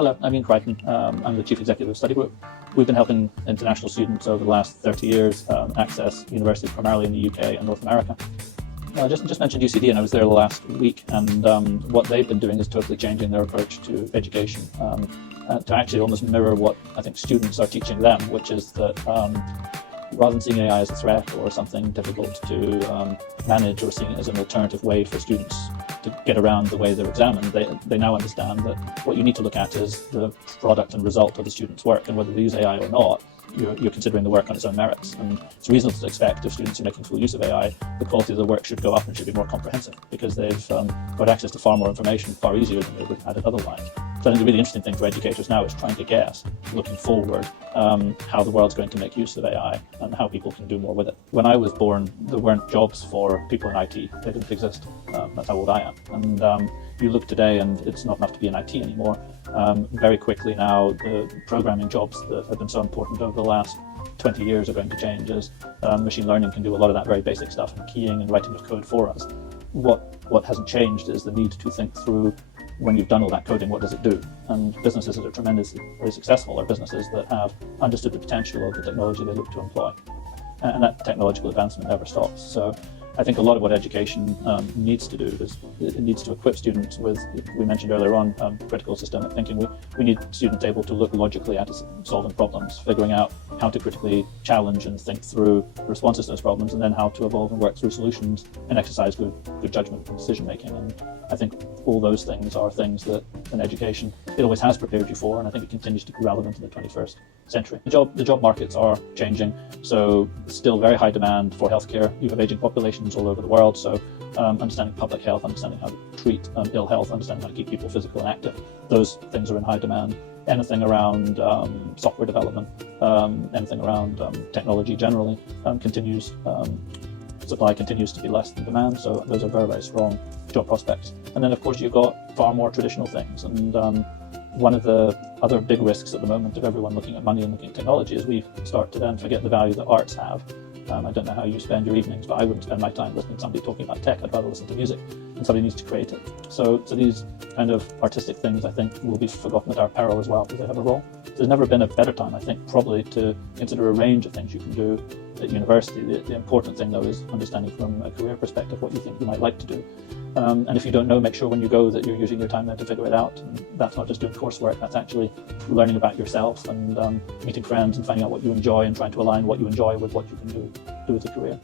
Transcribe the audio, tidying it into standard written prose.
Hello, I'm Ian Crichton. I'm the Chief Executive of Study Group. We've been helping international students over the last 30 years access universities primarily in the UK and North America. I just mentioned UCD, and I was there last week, and what they've been doing is totally changing their approach to education to actually almost mirror what I think students are teaching them, which is that rather than seeing AI as a threat or something difficult to manage, or seeing it as an alternative way for students to get around the way they're examined, they now understand that what you need to look at is the product and result of the student's work, and whether they use AI or not, you're considering the work on its own merits. And it's reasonable to expect if students are making full use of AI, the quality of the work should go up and should be more comprehensive, because they've got access to far more information far easier than they would have had it otherwise. So I think the really interesting thing for educators now is trying to guess, looking forward, how the world's going to make use of AI and how people can do more with it. When I was born, there weren't jobs for people in IT. They didn't exist. That's how old I am. And you look today and it's not enough to be in IT anymore. Very quickly now, the programming jobs that have been so important over the last 20 years are going to change, as machine learning can do a lot of that very basic stuff, and keying and writing of code for us. What hasn't changed is the need to think through, when you've done all that coding, what does it do? And businesses that are tremendously very successful are businesses that have understood the potential of the technology they look to employ. And that technological advancement never stops. So I think a lot of what education needs to do is it needs to equip students with, we mentioned earlier on, critical systemic thinking. We need students able to look logically at solving problems, figuring out how to critically challenge and think through responses to those problems, and then how to evolve and work through solutions and exercise good judgment and decision making. And I think all those things are things that in education it always has prepared you for, and I think it continues to be relevant in the 21st century. The job markets are changing, so still very high demand for healthcare. You have aging populations all over the world, so understanding public health, understanding how to treat ill health, understanding how to keep people physical and active, those things are in high demand. Anything around software development, anything around technology generally supply continues to be less than demand, so those are very, very strong job prospects. And then of course you've got far more traditional things, and one of the other big risks at the moment of everyone looking at money and looking at technology is we start to then forget the value that arts have. I don't know how you spend your evenings, but I wouldn't spend my time listening to somebody talking about tech. I'd rather listen to music, and somebody needs to create it. So these kind of artistic things, I think, will be forgotten at our peril as well, because they have a role. There's never been a better time, I think, probably to consider a range of things you can do at university. The important thing, though, is understanding from a career perspective what you think you might like to do. And if you don't know, make sure when you go that you're using your time there to figure it out. And that's not just doing coursework, that's actually learning about yourself and meeting friends and finding out what you enjoy and trying to align what you enjoy with what you can do as a career.